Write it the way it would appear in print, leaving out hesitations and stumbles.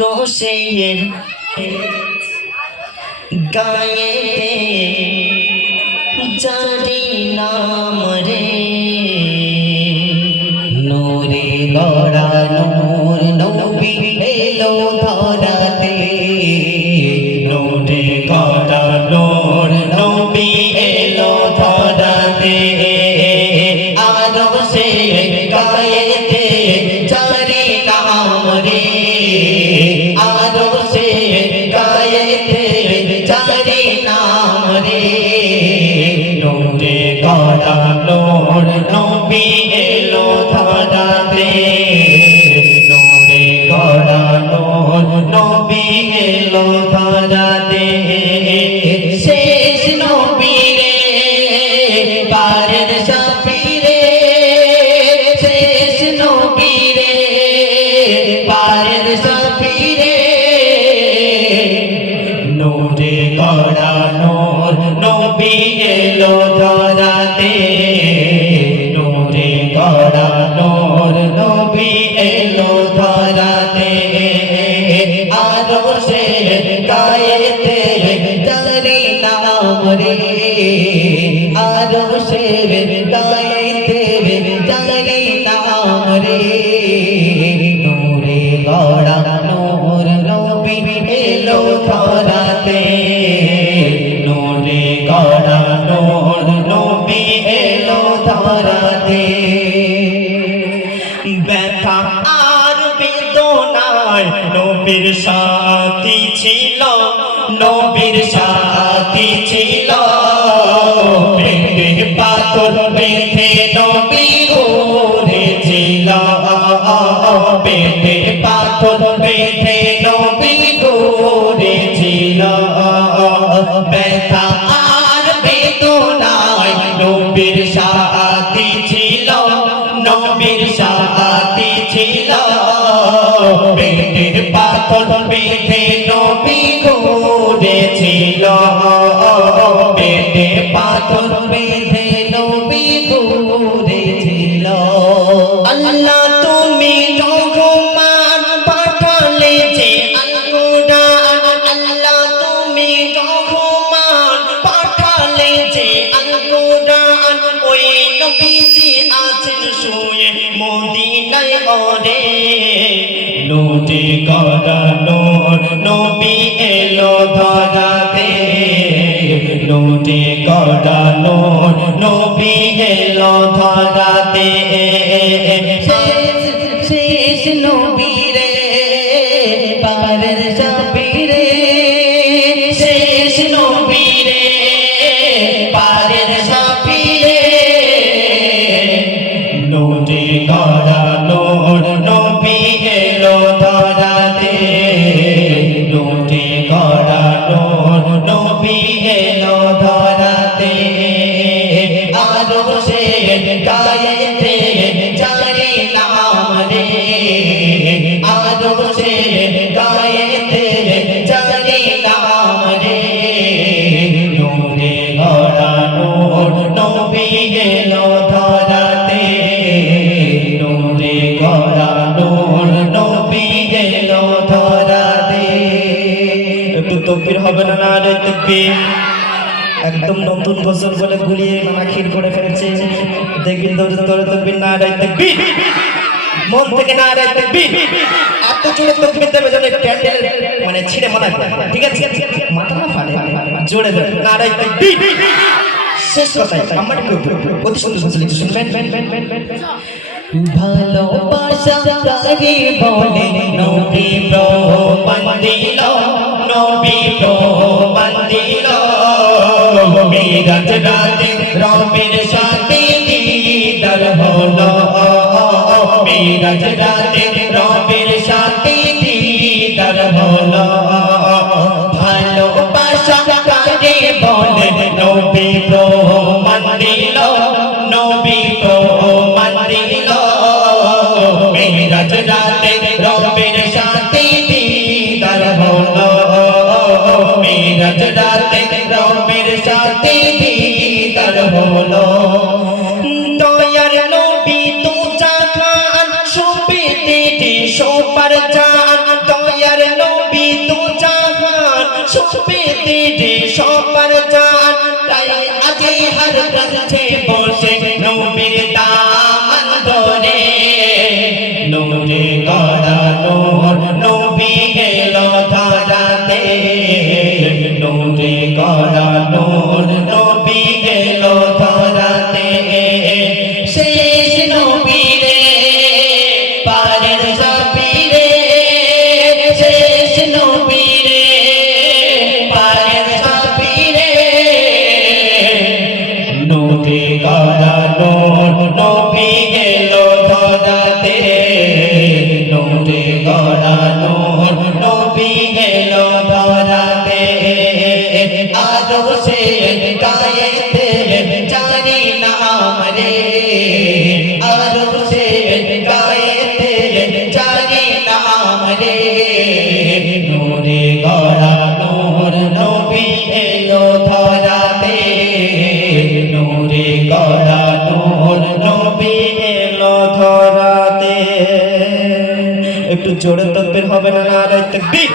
রোশের গায়ে জারি নাম রে নূরে গড়া নূর নবী এলো ধরাতে নূরে গড়া নূর নবী এলো ধরাতে রোশের গায়েতে জারি নাম রে রোশের গায়েতে জারি নাম রে নূরে গড়া নূর নবী এলো ধরাতে নূরে গড়া নূর নবী এলো ধরাতে শেষ নবী রে পারের সাফি রে শেষ নবী রে পারের সাফি রে নূরে গড়া নূর নবী এলো ধরাতে নূরে গড়া নূর নবী এলো ধরাতে রোশের গায়েতে জারি নাম রে রোশের গায়েতে জারি নাম রে নূরে গড়া নূর নবী এলো ধরাতে নূরে গড়া নূর নবী এলো ধরাতে ব্যথা আর বেদনার নবীর সাথী ছিল নবীর সাথী ছিল পেটে পাথর বেঁধে নবী ঘুরেছিল পেটে পাথর বেঁধে নবী ঘুরেছিল ব্যথা আর বেদনায় নবীর সাথী ছিল নবীর সাথী ছিল পেটের পাথর বেঁধে নবী ঘুরেছিল পেটে পাথর বেঁধে নবী ঘুরেছিল আল্লাহ তুমি রহমান পাঠালে যে আল কুরআন আল্লাহ তুমি রহমান পাঠালে যে আল কুরআন ওই নবীজি আছেন শুয়ে মদিনায় ওরে নূরে গড়া নূর নবী এলো ধরাতে নূরে গড়া নূর নবী এলো ধরাতে শেষ নবী রে পারের সাফি রে শেষ নবী রে পারের সাফি রে নূরে গড়া নূর নবী এলো ধরাতে নূরে গড়া নূর নবী এলো ধরাতে রোশের গায়েতে জারি নাম রে রোশের গায়েতে জারি নাম রে নূরে গড়া নূর নবী এলো ধরাতে নূরে গড়া নূর নবী এলো ধরাতে একটু তকবীর হবে না নারে তাকবীর একদম নতুন বছর বলে গুলিয়ে মানাখির করে ফেলেছে দেখবেন তোরে তকবীর নারে তাকবীর মন থেকে নারে তাকবীর এত জোরে তকবীর দেবে যেন প্যান্ডেল মানে ছিঁড়ে মাথা ঠিক আছে মাথা না ফাটে জোরে জোরে নারে তাকবীর শেষ কথাই আমার অতি সুন্দর বলে শুনবেন ভালোবাসা করি বলে নবী প্রমাণ দিল নবী প্রমাণ দিল মিরাজ রাতে রবের সাথে দিদার হলো মিরাজ রাতে রবের সাথে দিদার হলো ভালোবাসা করি বলে নবী প্রমাণ দিল নবী প্রমাণ দিল মিরাজ রাতে রবের সাথে দিদার হলো মিরাজ রাতে রবের সাথে দিদার হলো দয়ার নবী নূরে গড়া নূর নবী এলো ধরাতে নূরে গড়া নূর নবী এলো ধরাতে একটু জোরে তাকবীর হবে না নারে তাকবীর